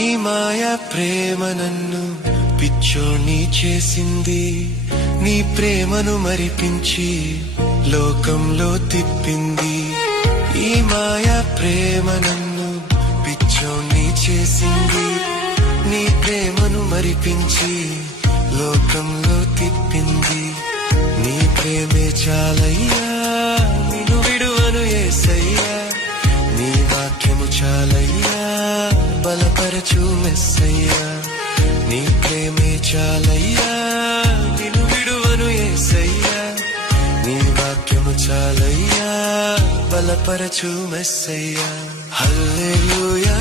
ఈ మాయా ప్రేమ నన్ను పిచ్చోని చేసింది, నీ ప్రేమను మరిపించి లోకంలో తిప్పింది. ఈ మాయా ప్రేమ నన్ను పిచ్చోని చేసింది, నీ ప్రేమను మరిపించి లోకంలో తిప్పింది. నీ ప్రేమే చాలయ్యా, నిన్ను విడువను యేసయ్యా, నీ వాక్యము చాలయ్యా, బలపరచు మెస్సయ్యా. నీ ప్రేమే చాలయ్యా, నిన్ను విడువను యేసయ్యా, నీ వాక్యము చాలయ్యా, బలపరచు మెస్సయ్యా. హల్లెలూయా.